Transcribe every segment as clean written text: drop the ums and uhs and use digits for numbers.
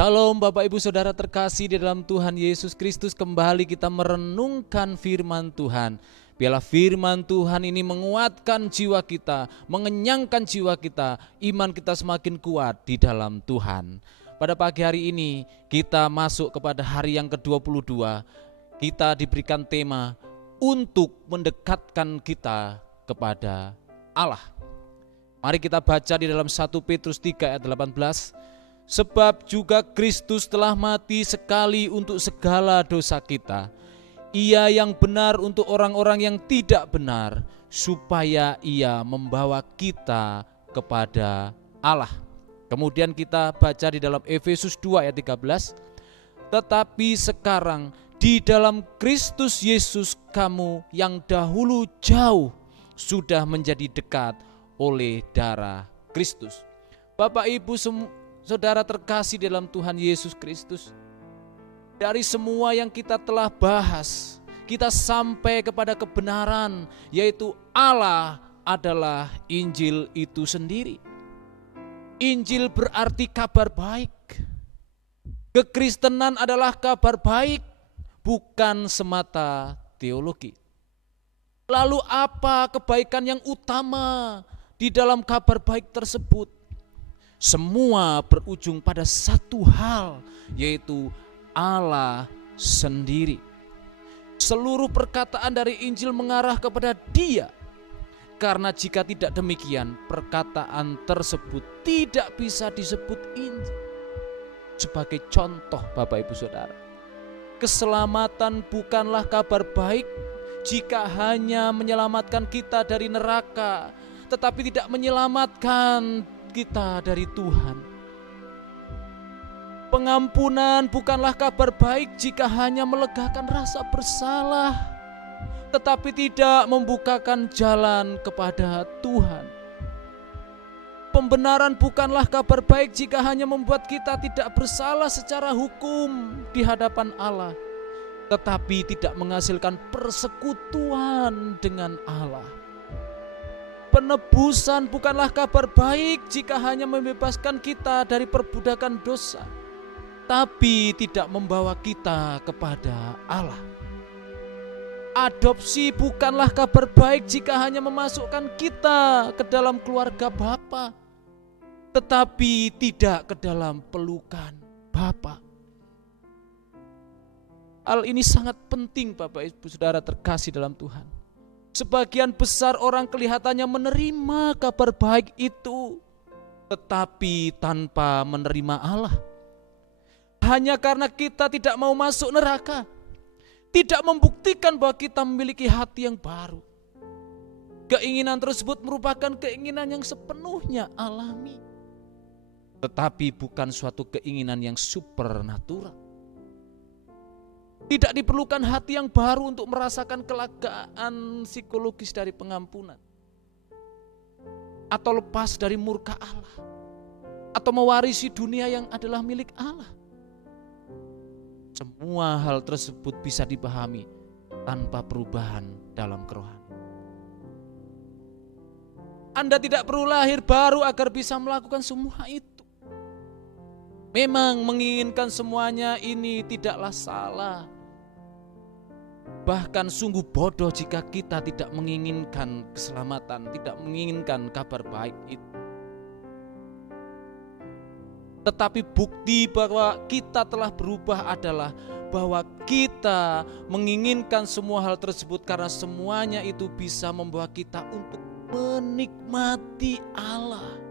Salam Bapak Ibu Saudara terkasih di dalam Tuhan Yesus Kristus. Kembali kita merenungkan firman Tuhan. Biarlah firman Tuhan ini menguatkan jiwa kita, mengenyangkan jiwa kita, iman kita semakin kuat di dalam Tuhan. Pada pagi hari ini kita masuk kepada hari yang ke-22. Kita diberikan tema untuk mendekatkan kita kepada Allah. Mari kita baca di dalam 1 Petrus 3 ayat 18. Sebab juga Kristus telah mati sekali untuk segala dosa kita. Ia yang benar untuk orang-orang yang tidak benar, supaya ia membawa kita kepada Allah. Kemudian kita baca di dalam Efesus 2 ayat 13. Tetapi sekarang di dalam Kristus Yesus kamu yang dahulu jauh sudah menjadi dekat oleh darah Kristus. Bapak Ibu Saudara terkasih dalam Tuhan Yesus Kristus, dari semua yang kita telah bahas, kita sampai kepada kebenaran, yaitu Allah adalah Injil itu sendiri. Injil berarti kabar baik. Kekristenan adalah kabar baik, bukan semata teologi. Lalu apa kebaikan yang utama di dalam kabar baik tersebut? Semua berujung pada satu hal, yaitu Allah sendiri. Seluruh perkataan dari Injil mengarah kepada Dia. Karena jika tidak demikian, perkataan tersebut tidak bisa disebut Injil. Sebagai contoh Bapak Ibu Saudara, keselamatan bukanlah kabar baik jika hanya menyelamatkan kita dari neraka, tetapi tidak menyelamatkan kita dari Tuhan. Pengampunan bukanlah kabar baik jika hanya melegakan rasa bersalah, tetapi tidak membukakan jalan kepada Tuhan. Pembenaran bukanlah kabar baik jika hanya membuat kita tidak bersalah secara hukum di hadapan Allah, tetapi tidak menghasilkan persekutuan dengan Allah. Penebusan bukanlah kabar baik jika hanya membebaskan kita dari perbudakan dosa, tapi tidak membawa kita kepada Allah. Adopsi bukanlah kabar baik jika hanya memasukkan kita ke dalam keluarga Bapa, tetapi tidak ke dalam pelukan Bapa. Hal ini sangat penting Bapak Ibu Saudara terkasih dalam Tuhan. Sebagian besar orang kelihatannya menerima kabar baik itu, tetapi tanpa menerima Allah. Hanya karena kita tidak mau masuk neraka, tidak membuktikan bahwa kita memiliki hati yang baru. Keinginan tersebut merupakan keinginan yang sepenuhnya alami, tetapi bukan suatu keinginan yang supernatural. Tidak diperlukan hati yang baru untuk merasakan kelegaan psikologis dari pengampunan, atau lepas dari murka Allah, atau mewarisi dunia yang adalah milik Allah. Semua hal tersebut bisa dipahami tanpa perubahan dalam kerohanian. Anda tidak perlu lahir baru agar bisa melakukan semua itu. Memang menginginkan semuanya ini tidaklah salah. Bahkan sungguh bodoh jika kita tidak menginginkan keselamatan, tidak menginginkan kabar baik itu. Tetapi bukti bahwa kita telah berubah adalah bahwa kita menginginkan semua hal tersebut karena semuanya itu bisa membawa kita untuk menikmati Allah.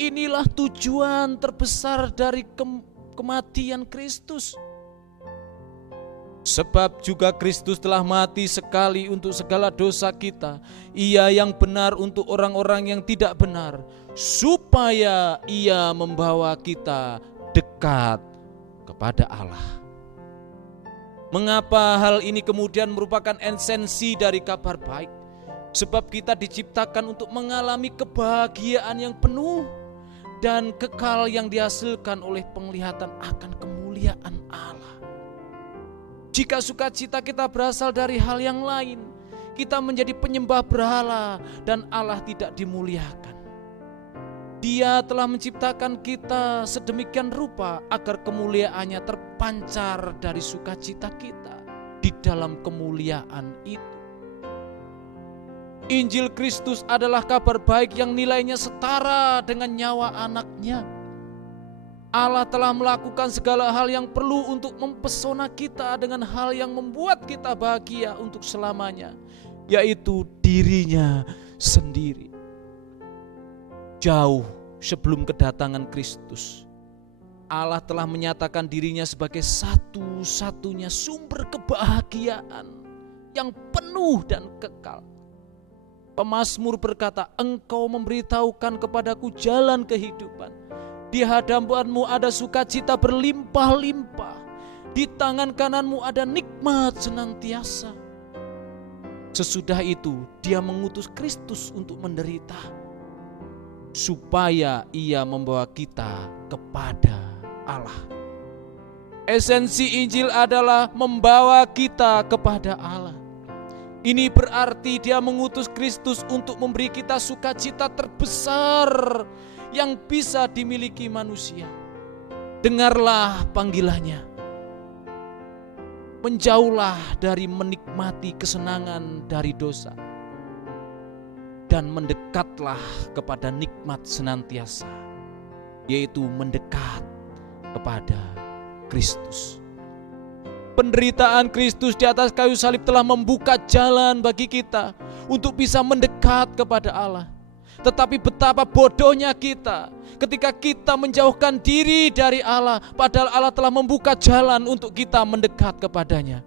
Inilah tujuan terbesar dari kematian Kristus. Sebab juga Kristus telah mati sekali untuk segala dosa kita. Ia yang benar untuk orang-orang yang tidak benar, supaya ia membawa kita dekat kepada Allah. Mengapa hal ini kemudian merupakan esensi dari kabar baik? Sebab kita diciptakan untuk mengalami kebahagiaan yang penuh dan kekal yang dihasilkan oleh penglihatan akan kemuliaan Allah. Jika sukacita kita berasal dari hal yang lain, kita menjadi penyembah berhala dan Allah tidak dimuliakan. Dia telah menciptakan kita sedemikian rupa agar kemuliaannya terpancar dari sukacita kita di dalam kemuliaan itu. Injil Kristus adalah kabar baik yang nilainya setara dengan nyawa anaknya. Allah telah melakukan segala hal yang perlu untuk mempesona kita dengan hal yang membuat kita bahagia untuk selamanya, yaitu dirinya sendiri. Jauh sebelum kedatangan Kristus, Allah telah menyatakan dirinya sebagai satu-satunya sumber kebahagiaan yang penuh dan kekal. Pemazmur berkata, Engkau memberitahukan kepadaku jalan kehidupan. Di hadapanmu ada sukacita berlimpah-limpah. Di tangan kananmu ada nikmat senantiasa. Sesudah itu dia mengutus Kristus untuk menderita, supaya ia membawa kita kepada Allah. Esensi Injil adalah membawa kita kepada Allah. Ini berarti dia mengutus Kristus untuk memberi kita sukacita terbesar yang bisa dimiliki manusia. Dengarlah panggilannya. Menjauhlah dari menikmati kesenangan dari dosa, dan mendekatlah kepada nikmat senantiasa, yaitu mendekat kepada Kristus. Penderitaan Kristus di atas kayu salib telah membuka jalan bagi kita untuk bisa mendekat kepada Allah. Tetapi betapa bodohnya kita ketika kita menjauhkan diri dari Allah, padahal Allah telah membuka jalan untuk kita mendekat kepadanya.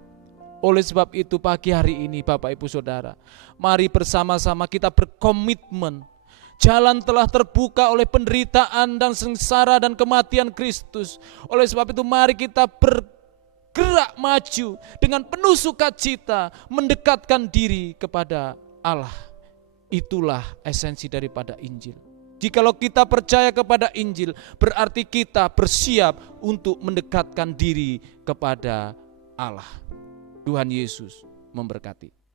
Oleh sebab itu pagi hari ini Bapak Ibu Saudara, mari bersama-sama kita berkomitmen. Jalan telah terbuka oleh penderitaan dan sengsara dan kematian Kristus. Oleh sebab itu mari kita bergerak maju dengan penuh sukacita mendekatkan diri kepada Allah. Itulah esensi daripada Injil. Jikalau kita percaya kepada Injil, berarti kita bersiap untuk mendekatkan diri kepada Allah. Tuhan Yesus memberkati.